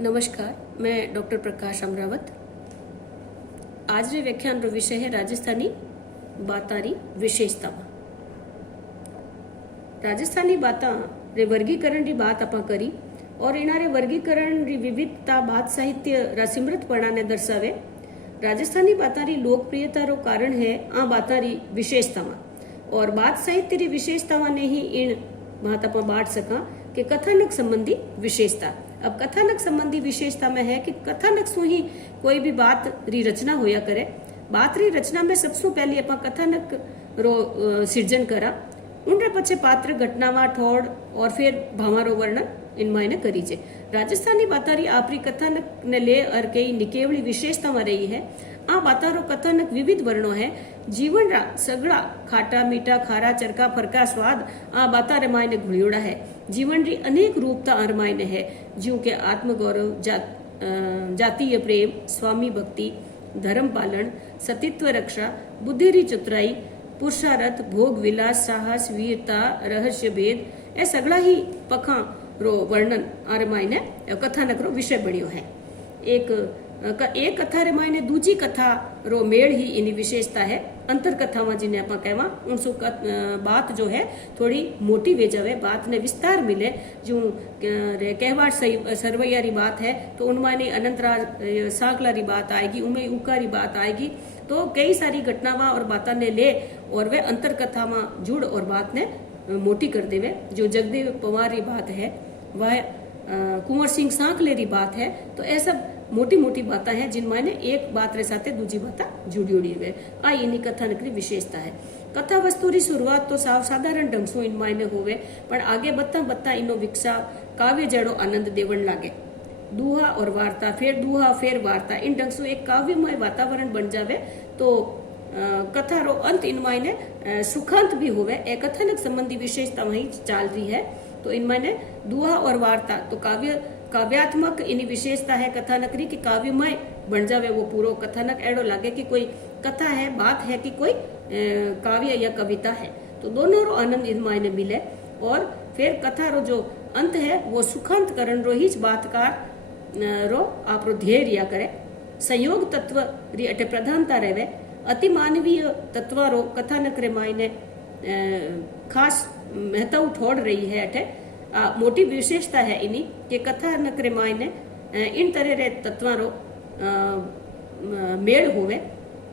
नमस्कार, मैं डॉक्टर प्रकाश अमरावत। आज रे व्याख्यान रो विषय है राजस्थानी बातारी विशेषता। राजस्थानी बाता रे वर्गीकरण री बात आपा करी और इना रे वर्गीकरण री विविधता बात साहित्य रा समृद्धपणा ने दर्शावे। राजस्थानी बाता री लोकप्रियता रो कारण है आ बाता री विशेषता और बात साहित्य री विशेषता ने ही इन बात आपा बांट सका कि कथानक संबंधी विशेषता। अब कथानक संबंधी विशेषता में है कि कथानक सु ही कोई भी बात री रचना होया करे। बात री रचना में सबसे पहले अपा कथानक रो सृजन करा, उनरे पछे पात्र घटनावा ठोड़ और फिर भावा रो वर्णन इनमें ने करी छे। राजस्थानी बातारी आपरी कथानक ने ले और कई निकेवली विशेषता में रही है। आ बातारो कथानक विविध वर्णो है। जीवन रा सगड़ा खाटा मीठा खारा चरका फरका स्वाद आ बातारे मायने घुड़ियोड़ा है। जीवन री अनेक रूपता अरमायने है, ज्यों के आत्मगौरव, जातीय प्रेम, स्वामी भक्ति, धर्म पालन, सतीत्व रक्षा, बुद्धि री चतुराई, पुरुषार्थ, भोग विलास, साहस, वीरता, रहस्य भेद ए सगड़ा ही पखा रो वर्णन अरमायने कथानक रो विषय बन्यो है। एक कथा रे मायने दूजी कथा रो मेल ही इनी विशेषता है। अंतर कथावा जिन्हें आप कहवा उनसो बात जो है थोड़ी मोटी वे जावे, बात ने विस्तार मिले। जो कहवाड़ सरवैया बात है तो उनमाने अनंतराज सांकला री बात आएगी, उमें उका री बात आएगी। तो कई सारी घटनावा और बाता ने ले और वे अंतर कथा में जुड़ और बात ने मोटी कर देवे। जो जगदेव पवार री बात है, वह कुंवर सिंह सांकले री बात है। तो ऐसा मोटी मोटी बातें हैं जिनमें एक बात रे साथे दूजी बात जुड़ी हुई आ इनी कथानक री विशेषता है। कथा वस्तु री शुरुआत तो साव साधारण ढंग से इनमायने होवे, पर आगे बत्ता बत्ता इनो विकसाव काव्य जड़ो आनंद देवन लागे। दूहा और वार्ता, फिर दूहा फिर वार्ता, इन ढंग से एक काव्यमय वातावरण बन जावे तो कथा रो अंत इनमायने सुखांत भी होवे। एक कथानक संबंधी विशेषता वही चाल रही है। तो इनमायने दूहा और वार्ता तो काव्यात्मक इनी विशेषता है कथानक री कि काव्यमय बन जावे वो पूरो कथानक। एडो लागे कि कोई कथा है, बात है कि कोई काव्य या कविता है। तो दोनों रो आनंद इनमायने मिले और फिर कथा रो जो अंत है वो सुखांत करण रो ही बातकार रो आप रो ध्येय रिया करे। संयोग तत्व री अटे प्रधानता रहे। अति मानवीय तत्व रो कथानक रे मायने खास महत्व ठोड़ रही है। अटे मोटी विशेषता है इनी के कथानक रे मायने इन तरह रे तत्व रो मेल होवे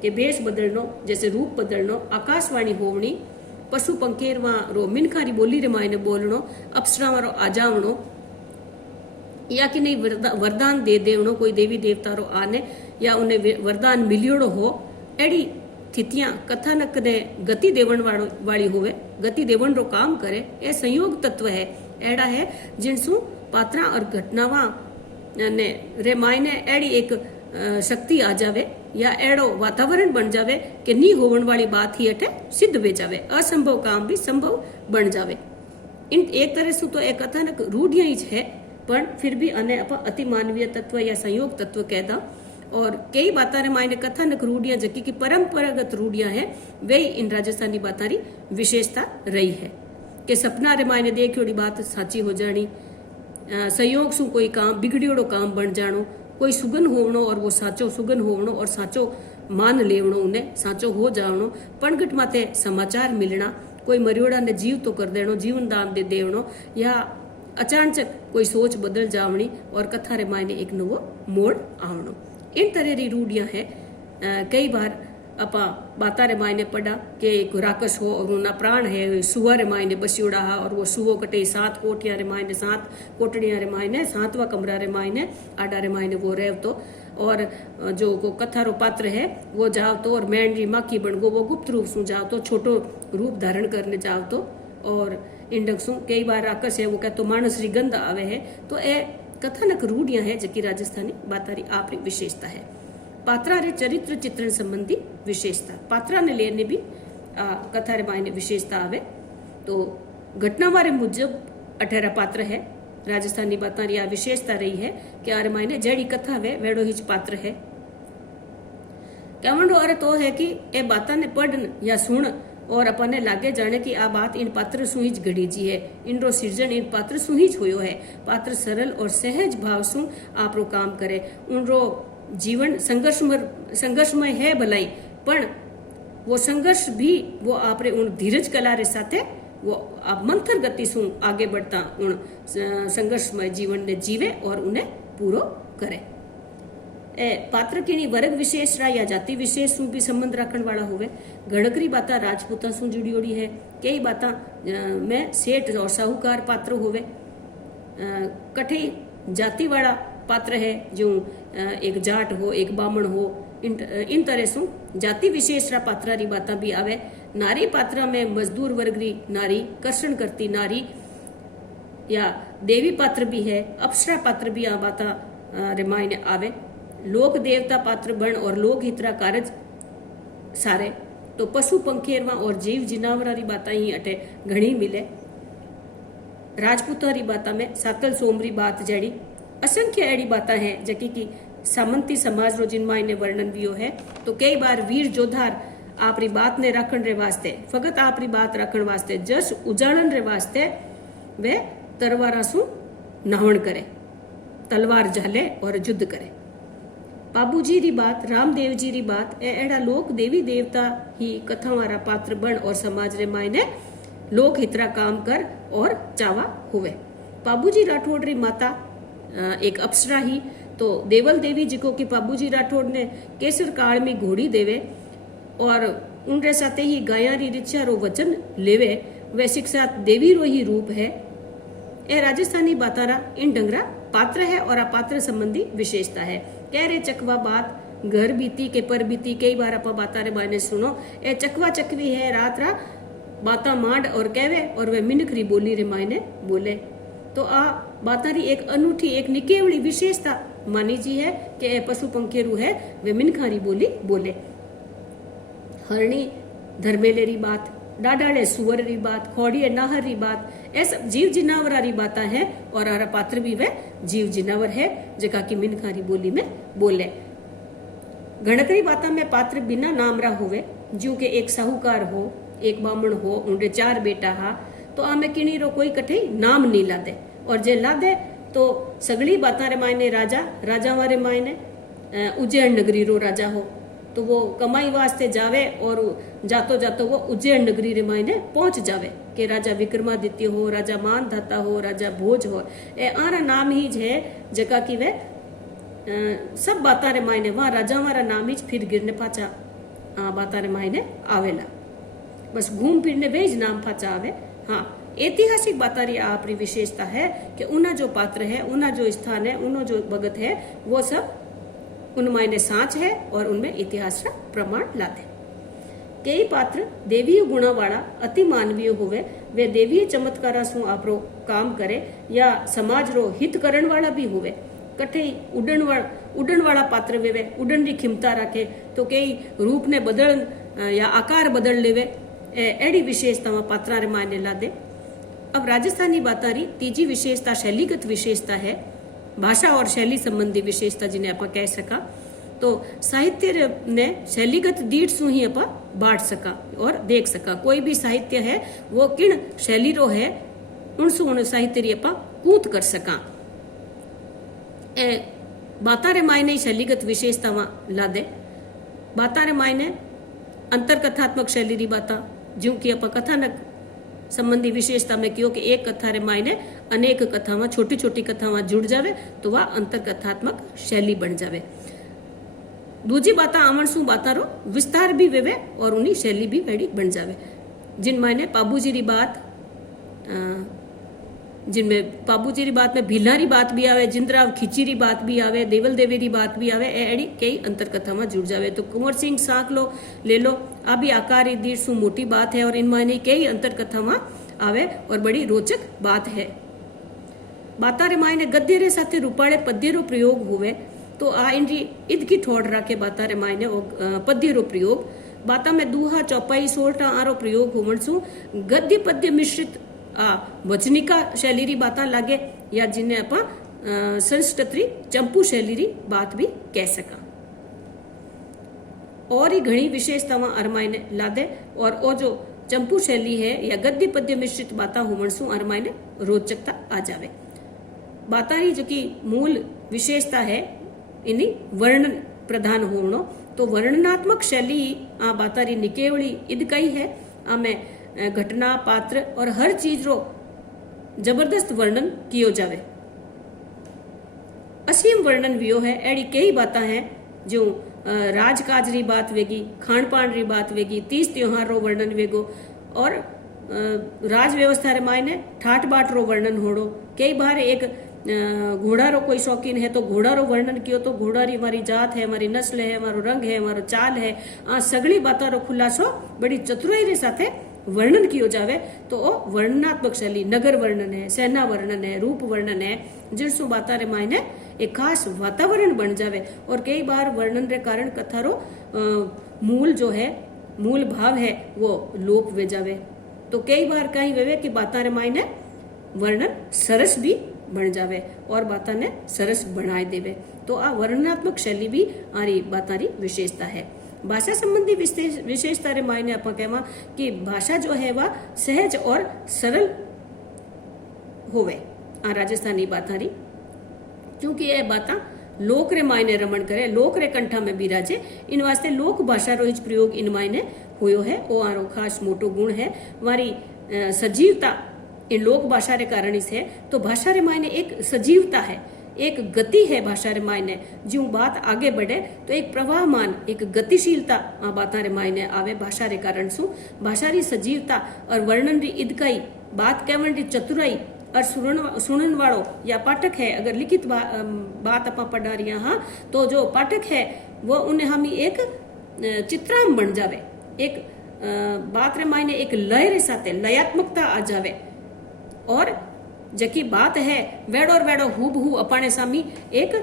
के भेष बदलनो, जैसे रूप बदलनो, आकाशवाणी होवनी, पशु पंखेरवा रो मिनखारी बोली रे मायने बोलनो, अप्सरावा रो आजावनो, या कि नहीं वरदान दे देवनो कोई देवी देवता रो आने या उन्हें वरदान मिलियोड़ो हो। एड़ी स्थितियां कथानक ने गति देवन वाली होवे, गति देवन रो काम करे। ए संयोग तत्व है, एड़ा है जिनसु पात्रा और घटनावा ने रे मायने एड़ी एक शक्ति आ जावे या एड़ो वातावरण बन जावे कि नी होवन वाली बात ही अटे सिद्ध वे जावे, असंभव काम भी संभव बन जावे। इन एक तरह से तो एक कथानक रूढ़ियां ही है, पर फिर भी अने अति मानवीय तत्व या संयोग तत्व कहता। और कई बाता रे मायने कथानक रूढ़ियां जबकि की परंपरागत रूढ़ियां हैं, वे इन राजस्थानी बातारी विशेषता रही है कि सपना रे मायने देखियोड़ी बात साची हो जानी, संयोग सु कोई काम बिगड़ियोड़ो काम बन जानो, कोई सुगन होवनो और वो साचो सुगन होवनो और साचो मान लेवनो, उन्हें साचो हो जावनो, पणगट माते समाचार मिलना, कोई मरियोड़ा ने जीव तो कर देनो, जीवन दान दे देवनो, या अचानक कोई सोच बदल जावनी और कथा रे मायने एक नवो मोड़ आवनो। इन तरह री रूढ़ियां है। कई बार अपा बाता रे मायने पढ़ा कि एक राक्षस हो और उना प्राण है, सुआ रे मायने बसियोड़ा हा और वो सुओ कटे 7 कोठिया रे मायने 7 कोटड़िया रे मायने 7वां कमरा रे मायने आडा रे मायने वो रेव तो। और जो को कथा रो पात्र है वो जाओ तो और मैंडरी माखी बन गो वो गुप्त रूप सु जाओ तो, छोटो रूप धारण करने जाओ तो। और इंडक सु कई बार राक्षस है वो कह तो मानस री गंध आवे है। तो ए कथानक रूढ़ियां है जबकि राजस्थानी बातारी आपरी विशेषता है। पात्रा रे चरित्र चित्रण संबंधी विशेषता, पात्रा ने लेने भी कथा रे मायने विशेषता आवे। तो घटना वारे मुजब 18 पात्र है। राजस्थानी बातारी आ विशेषता रही है कि आरे मायने जेड़ी कथा वे वेड़ो हिच पात्र है। कहवन रो अर्थ तो है कि ए बाता ने पढ़न या सुन और अपने लागे जाने की आ बात इन पात्र सु ही ज घड़ी जी है। इनरो सिर्जन इन पात्र सु ही ज होयो है। पात्र सरल और सहज भाव सु आपरो काम करे। उनरो जीवन संघर्षमय है भलाई, पण वो संघर्ष भी वो आपरे उन धीरज कला रे साथे वो आप मंथर गति सु आगे बढ़ता उन संघर्षमय जीवन ने जीवे और उन्हें पूरो करे। पात्र की वर्ग विशेष या जाति विशेष सु भी संबंध रखण वाला होवे। घणकरी बाता राजपूता सु जुड़ियोड़ी है। कई बाता में सेठ और साहूकार पात्र होवे। कठे जाति वाला पात्र है जो एक जाट हो, एक बामण हो, इन तरह सु जाति विशेष रा पात्रा री बाता भी आवे। नारी पात्रा में मजदूर वर्ग री नारी, कर्षण करती नारी या देवी पात्र भी है। अप्सरा पात्र भी आ बाता रामायण ने आवे। लोक देवता पात्र बन और लोक हितरा कारज सारे तो पशु पंखेरवा और जीव जिनावरा री बाता ही अटे घणी मिले। राजपूता री बाता में सातल सोमरी बात जड़ी असंख्य एड़ी बाता है जकी की सामंती समाज रो जिनमा इने वर्णन भी है। तो कई बार वीर जोधार आपरी बात ने रखण रे वास्ते, फगत आपरी बात रखण वास्ते, जस उजाड़न रे वास्ते वे तरवारा सु नावण करे, तलवार झाले और युद्ध करे। बाबूजी री बात, रामदेव जी री बात एड़ा लोक देवी देवता ही कथा वाला पात्र बन और समाज रे मायने लोक हितरा काम कर और चावा हुए। बाबूजी राठौड़ री माता एक अप्सरा ही तो देवल देवी जी को कि बाबूजी राठौड़ ने केसर काल में घोड़ी देवे और उनरे साथे ही गाया री रिच्छा रो वचन लेवे। वे शिक्षा देवी रो ही रूप है। ए राजस्थानी बातारा इन डंगरा पात्र है और अपात्र संबंधी विशेषता है। कह रे चकवा बात घर बीती के पर बीती, कई बार आप बाता रे बाने सुनो। ए चकवा चकवी है रात रा बाता मांड और कहवे और वे मिनखरी बोली रे मायने बोले। तो आ बातारी एक अनूठी एक निकेवड़ी विशेषता मानी जी है कि ए पशु पंखेरू है वे मिनखारी बोली बोले। हरणी धर्मेले री बात, डाडाले सुअर री बात, खोड़िए नाहर री बात, ए सब जीव जिनावरा री बाता है और आरा पात्र भी वे जीव जिनावर है जका की मिनखारी बोली में बोले। गणकरी बाता में पात्र बिना नाम रा होवे, जो के एक साहूकार हो, एक बामण हो, उनके 4 बेटा हा तो आमे किणी रो कोई कठे नाम नहीं लादे और जे लादे तो सगली बाता रे मायने राजा वारे मायने उज्जैन नगरी रो राजा हो तो वो कमाई वास्ते जावे और जातो जातो वो उज्जैन नगरी रे मायने पहुंच जावे कि राजा विक्रमादित्य हो, राजा मानधाता हो, राजा भोज हो। ए आरा नाम ही है जका की वे सब बाता रे मायने वहां राजा वारा नाम ही फिर गिरने पाचा बाता रे मायने आवेला। बस घूम फिरने वेज नाम पाचा आवे। हाँ, ऐतिहासिक बाता री आपरी विशेषता है कि उना जो पात्र है, उना जो स्थान है, उनो जो भगत है वो सब उन मायने साँच है और उनमें इतिहास का प्रमाण लाते। कई पात्र देवीय गुणा वाला अति मानवीय होवे, वे देवीय चमत्कारा सु आपरो काम करे या समाज रो हित करण वाला भी होवे। कठे उड़न वाला पात्र वे उड़न की खिमता रखे तो कई रूप ने बदल या आकार बदल लेवे। एड़ी विशेषता पात्रा रे मायने ला दे। अब राजस्थानी बातारी तीजी विशेषता शैलीगत विशेषता है, भाषा और शैली संबंधी विशेषता जिन्हें आप कह सका। तो साहित्य ने शैलीगत दीठ सु ही आप बांट सका और देख सका। कोई भी साहित्य है वो किन शैली रो है उनसु उन साहित्य री आप कूत कर सका। बाता रे मायने शैलीगत विशेषता ला दे। बाता रे मायने अंतर कथात्मक शैली री बाता जो कि आप कथानक संबंधी विशेषता में क्यों कि एक कथा रे मायने अनेक कथावां छोटी छोटी कथावां जुड़ जावे तो वह अंतर कथात्मक शैली बन जावे। दूजी बाता आवन सु बातारो विस्तार भी वेवे और उन्हीं शैली भी वेड़ी बन जावे। जिन मायने पाबूजी री बात जिनमें पाबूजी री बात में भीला री बात भी आवे, जिंदराव खींची री बात भी आवे, देवल देवी री बात भी आवे। एड़ी कई अंतर कथा में जुड़ जावे। तो कुंवर सिंह साक लो ले लो, अभी आकार दीर सु मोटी बात है और इन मायने कई अंतर कथा में आवे और बड़ी रोचक बात है। बाता रे मायने गद्य रे साथे रूपाळे पद्य रो प्रयोग हुए तो आ इनरी ईद की ठोड़ राखे बाता रे मायने पद्य रो प्रयोग। बाता में दूहा चौपाई सोलटा आरो प्रयोग होवन सु गद्य पद्य मिश्रित वचनिका शैली री बाता लागे या जिन्हें आप संस्कृति चंपू शैली री बात भी कह सका। और ही घनी विशेषतावां अरमाई ने लादे और ओ जो चंपू शैली है या गद्य पद्य मिश्रित बाता होवण सु आर मायने रोचकता आ जावे। बाता री जो की मूल विशेषता है इनी वर्णन प्रधान होवणो, तो वर्णनात्मक शैली आ बाता री निकेवड़ी इदकई है। आ में घटना पात्र और हर चीज रो जबरदस्त वर्णन कियो जावे। असीम वर्णन वियो है। एड़ी कई बाता है जो राजकाज री बात वेगी, खान पान री बात वेगी, तीज त्योहार रो वर्णन वेगो और राज व्यवस्था रे मायने ठाट बाट रो वर्णन होड़ो। कई बार एक घोड़ा रो कोई शौकीन है तो घोड़ा रो वर्णन कियो तो घोड़ा री हमारी जात है, हमारी नस्ल है, हमारो रंग है, हमारो चाल है, आ सगड़ी बातों रो खुलासो बड़ी चतुराई रे साथे वर्णन कियो जावे। तो ओ वर्णनात्मक शैली नगर वर्णन है, सेना वर्णन है, रूप वर्णन है, जिनसु बाता रे मायने एक खास वातावरण बन जावे। और कई बार वर्णन रे कारण कथा रो मूल जो है, मूल भाव है वो लोप वे जावे। तो कई बार कहीं वेवे कि बाता रे मायने वर्णन सरस भी बन जावे और बाता ने सरस बनाए देवे। तो आ वर्णनात्मक शैली भी आरी बाता री विशेषता है। भाषा संबंधी विशेषता रे मायने आप कहवा कि भाषा जो है वह सहज और सरल होवे आ राजस्थानी बाता री, क्योंकि यह बाता लोक रे मायने रमण करे, लोक रे कंठा में बिराजे। इन वास्ते लोक भाषा रो प्रयोग इन मायने होयो है। ओ आरो खास मोटो गुण है वारी सजीवता इन लोक भाषा रे कारण इस है। तो भाषा रे मायने एक सजीवता है, एक गति है भाषा रे मायने। जो बात आगे बढ़े तो एक प्रवाहमान, एक गतिशीलता बाता रे मायने आवे भाषा रे कारण सु। भाषा री सजीवता और वर्णन री इदकाई, बात कहवन री चतुराई और सुनन वालों या पाठक है, अगर लिखित बात अपा पढ़ा रही हाँ तो जो पाठक है वो उन्हें हम एक चित्राम बन जावे। एक बात रे मायने एक लय रे साथे लयात्मकता आ जावे और जकी बात है वेड़ो वेड़ो हूबहू अपने सामी एक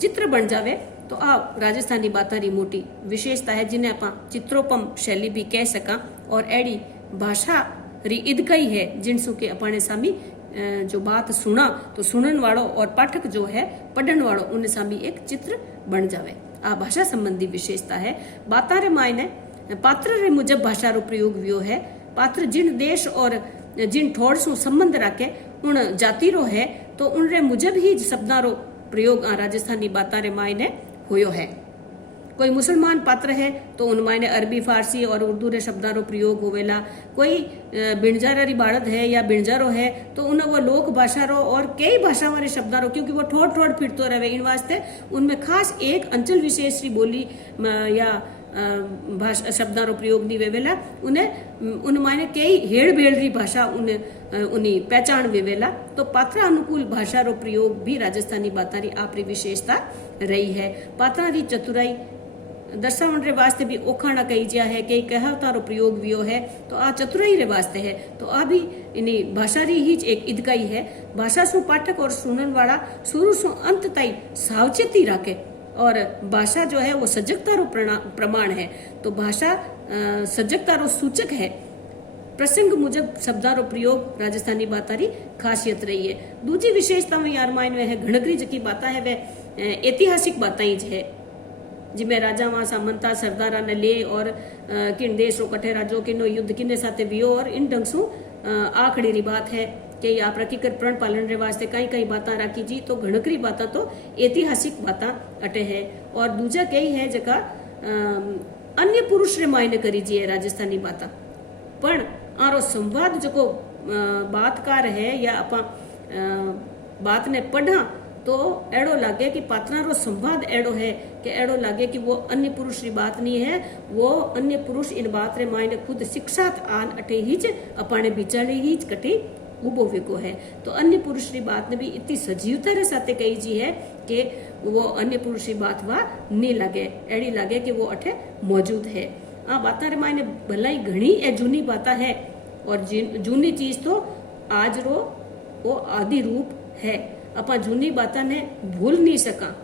चित्र बन जावे। तो आ राजस्थानी बाता री मोटी विशेषता है जिन्हें आप चित्रोपम शैली भी कह सका। और एड़ी भाषा री इदकई है जिनसु के अपने सामी जो बात सुना तो सुनन वालों और पाठक जो है पढ़न वालों उन सामी एक चित्र बन जावे। आ भाषा संबंधी विशेषता है। बाता रे मायने पात्र रे मुजब भाषा रो प्रयोग वियो है। पात्र जिन देश और जिन ठोड़ सु संबंध राखे उन जाति रो है तो उन रे मुजब ही शब्दा रो प्रयोग राजस्थानी बाता रे मायने होयो है। कोई मुसलमान पात्र है तो उन मायने अरबी फारसी और उर्दू रे शब्दा रो प्रयोग होवेला। कोई बिणजारा री बाड़द है या बिणजारो है तो उन वो लोक भाषा रो और कई भाषा वाले शब्दा रो, क्योंकि वो ठोड़ ठोड़ फिरतो रहे इन वास्ते उनमें खास एक अंचल विशेष री बोली या भाषा शब्दा रो प्रयोग नहीं वेवेला। उन्हें उन मायने कई हेड़ भेड़ री भाषा उन्हीं पहचान वेवेला। तो पात्रा अनुकूल भाषा रो प्रयोग भी राजस्थानी बाता री आपरी विशेषता रही है। पात्रा री चतुराई दर्शावण रे वास्ते भी ओखाणा कही जा है, कई कहावता रो प्रयोग वियो है। तो आ चतुराई रे वास्ते है। तो आ भी इन्हीं भाषा री ही एक इदकाई है। भाषा सु पाठक और सुनन वाला शुरू सु अंत ताई सावचेती राखे और भाषा जो है वो सजगता रो प्रमाण है। तो भाषा सजगता रो सूचक है। प्रसंग मुजब शब्दा रो प्रयोग राजस्थानी बाता री खासियत रही है। दूसरी विशेषता में यार मायन में है घणकरी जकी बाता है वे ऐतिहासिक बाताई है, जिसमें राजा वहां सामंता सरदारा ने ले और किन देश रो कठे राजो किनो युद्ध किने साथे वियो और इन ढंग सु आखड़ी री बात है कि आप प्रकिकर प्रण पालन रे वास्ते कई कई बातें राखी जी। तो घणकरी बातें तो ऐतिहासिक बातें अटे है। और दूजा कई है जका अन्य पुरुष रे मायने करी जी है राजस्थानी बातें, पण आरो संवाद जको बातकार है या अपा बात ने पढ़ा तो एड़ो लागे कि पात्रा रो संवाद एड़ो है कि एड़ो लागे कि वो अन्य पुरुष री बात नहीं है, वो अन्य पुरुष इन बात रे मायने खुद शिक्षात आन अटे हिज अपने बिचारे हिज कटे उबो वेगो है। तो अन्य पुरुष री बात ने भी इतनी सजीवता रे साथे कही जी है कि वो अन्य पुरुष री बात वा नहीं लगे, एड़ी लगे कि वो अठे मौजूद है। आ बाता रे मायने भलाई घणी ए जूनी बाता है और जूनी चीज तो आज रो वो आदि रूप है। अपा जूनी बाता ने भूल नहीं सका।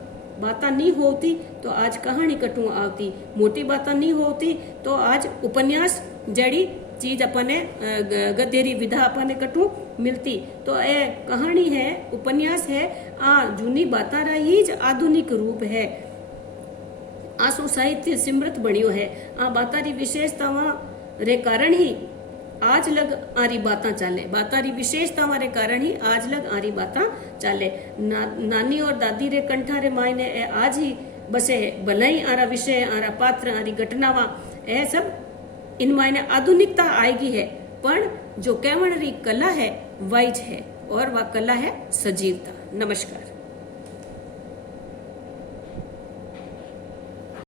बाता नहीं होती तो आज कहानी कटू आवती, मोटी बाता नहीं होती तो आज उपन्यास जड़ी चीज अपने गदेरी विधा अपने कटू मिलती। तो ए कहानी है, उपन्यास है, आ जूनी बाता रा ही आधुनिक रूप है। आसो साहित्य सिमृत बनियो है। आ बाता री विशेषतावां रे कारण ही आज लग आरी बातां चाले, बातां री विशेषता मारे कारण ही आज लग आरी बातां चाले। नानी और दादी रे कंठा रे मायने ए आज ही बसे है, भले ही आरा विषय, आरा पात्र, आरी घटनावा ए सब इन मायने आधुनिकता आएगी है, पण जो कहवण री कला है वाइज है, और वह कला है सजीवता। नमस्कार।